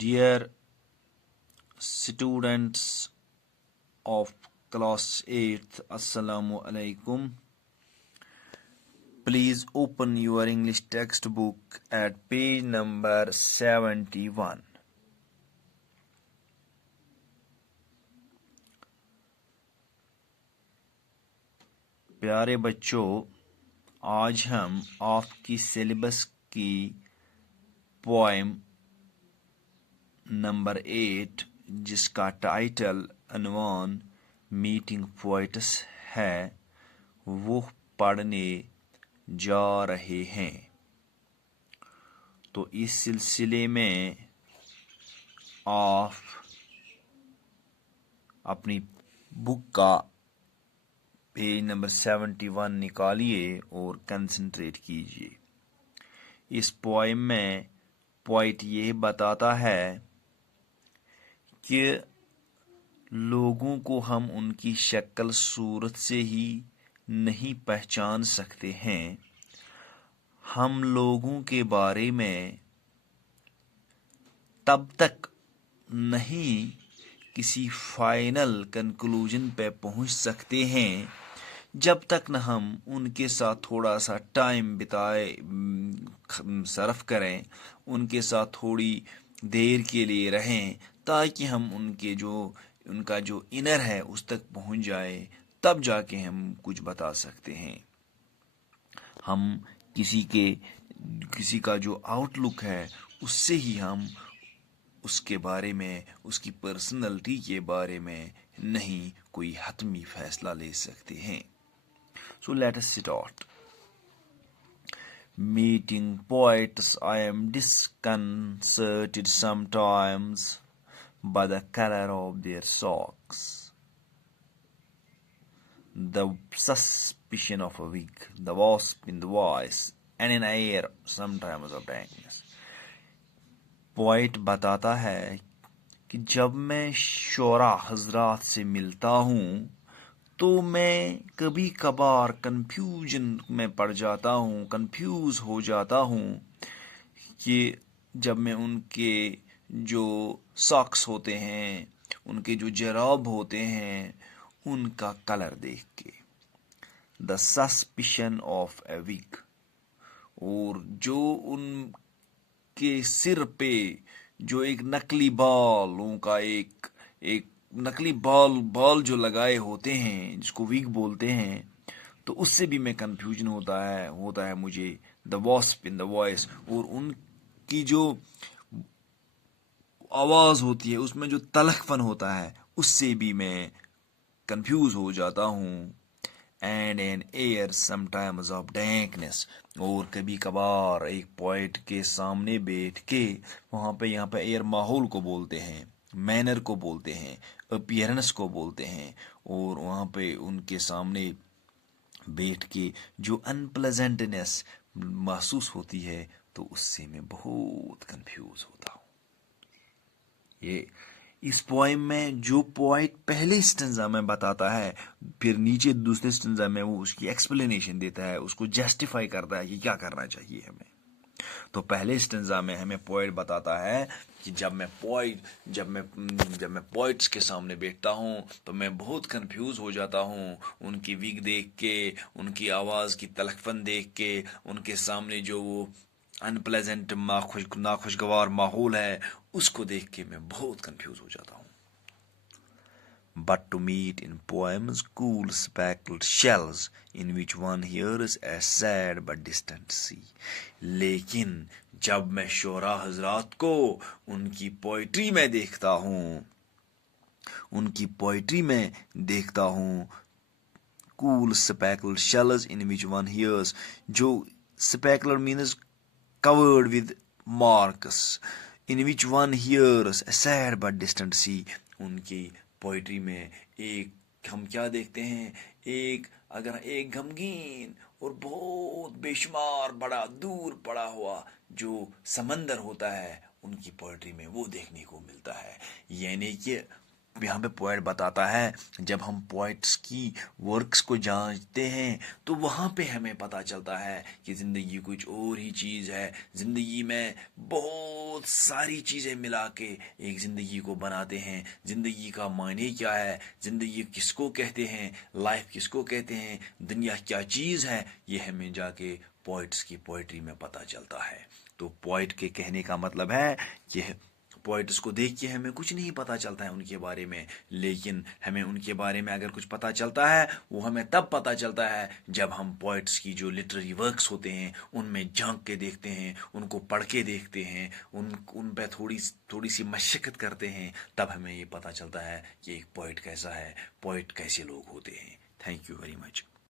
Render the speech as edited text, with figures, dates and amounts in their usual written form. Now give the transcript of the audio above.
Dear students of class 8th, Assalamu alaikum. Please open your English textbook at page number 71. प्यारे बच्चों, आज हम आपकी सिलेबस की पोएम नंबर 8 जिसका टाइटल अनवान मीटिंग पोएट्स है वो पढ़ने जा रहे हैं। तो इस सिलसिले में आप अपनी बुक का पेज नंबर 71 निकालिए और कंसंट्रेट कीजिए। इस पोएम में पोइट ये बताता है कि लोगों को हम उनकी शक्ल सूरत से ही नहीं पहचान सकते हैं। हम लोगों के बारे में तब तक नहीं किसी फाइनल कंक्लूजन पे पहुंच सकते हैं जब तक न हम उनके साथ थोड़ा सा टाइम सर्फ करें, उनके साथ थोड़ी देर के लिए रहें, ताकि हम उनका जो इनर है उस तक पहुंच जाए, तब जाके हम कुछ बता सकते हैं। हम किसी का जो आउटलुक है उससे ही हम उसके बारे में, उसकी पर्सनैलिटी के बारे में नहीं कोई हतमी फैसला ले सकते हैं। So let us start. Meeting poets, I am disconcerted sometimes by the color of their socks, the suspicion of a wig, the wasp in the voice, and an air sometimes of dankness. Poet बताता है कि जब मैं शोरा हजरात से मिलता हूँ तो मैं कभी कभार कंफ्यूजन में पड़ जाता हूँ, कंफ्यूज हो जाता हूँ कि जब मैं उनके जो सॉक्स होते हैं, उनके जो जराब होते हैं, उनका कलर देख के, the suspicion of a wig, और जो उनके सिर पे जो एक नकली बालों का एक नकली बाल जो लगाए होते हैं जिसको विग बोलते हैं, तो उससे भी मैं कंफ्यूजन होता है मुझे। The wasp in the voice, और उनकी जो आवाज़ होती है उसमें जो तलखपन होता है उससे भी मैं कंफ्यूज हो जाता हूँ। And an air sometimes of dankness, और कभी कभार एक पोइट के सामने बैठ के यहाँ पे एयर माहौल को बोलते हैं, मैनर को बोलते हैं, अपीयरेंस को बोलते हैं, और वहाँ पे उनके सामने बैठ के जो अनप्लेजेंटनेस महसूस होती है तो उससे मैं बहुत कंफ्यूज होता हूँ। ये इस पोएम में जो पोइट पहले स्टेंजा में बताता है, फिर नीचे दूसरे स्टेंजा में वो उसकी एक्सप्लेनेशन देता है, उसको जस्टिफाई करता है कि क्या करना चाहिए हमें। तो पहले स्टेंजा में हमें पोइट बताता है कि जब मैं पोइट्स के सामने बैठता हूँ तो मैं बहुत कंफ्यूज हो जाता हूँ, उनकी विग देख के, उनकी आवाज़ की तलखपन देख के, उनके सामने जो वो अनप्लेजेंट नाखुशगवार माहौल है उसको देख के मैं बहुत कंफ्यूज हो जाता हूँ। But to meet in poems cool speckled shells in which one hears a sad but distant sea. लेकिन जब मैं शोरा हजरात को उनकी पोइट्री में देखता हूँ cool speckled shells in which one hears, जो speckled means covered with marks, in which one hears a sad but distant sea, उनकी पोइट्री में हम क्या देखते हैं, एक गमगीन और बहुत बेशुमार बड़ा दूर पड़ा हुआ जो समंदर होता है उनकी पोइट्री में वो देखने को मिलता है। यानी कि یہاں پہ پوئٹ بتاتا ہے جب ہم پوئٹس کی ورکس کو جانچتے ہیں تو وہاں پہ ہمیں پتہ چلتا ہے کہ زندگی کچھ اور ہی چیز ہے. زندگی میں بہت ساری چیزیں ملا کے ایک زندگی کو بناتے ہیں. زندگی کا معنی کیا ہے, زندگی کس کو کہتے ہیں, لائف کس کو کہتے ہیں, دنیا کیا چیز ہے, یہ ہمیں جا کے پوئٹس کی پوئٹری میں پتہ چلتا ہے. تو پوئٹ کے کہنے کا مطلب ہے کہ پوئٹس کو دیکھ کے ہمیں کچھ نہیں پتہ چلتا ہے ان کے بارے میں, لیکن ہمیں ان کے بارے میں اگر کچھ پتہ چلتا ہے وہ ہمیں تب پتہ چلتا ہے جب ہم پوئٹس کی جو لٹریری ورکس ہوتے ہیں ان میں جھانک کے دیکھتے ہیں, ان کو پڑھ کے دیکھتے ہیں, ان پہ تھوڑی سی مشقت کرتے ہیں. تب ہمیں یہ پتہ چلتا ہے کہ ایک پوئٹ کیسا ہے, پوئٹ کیسے لوگ ہوتے ہیں. Thank you very much.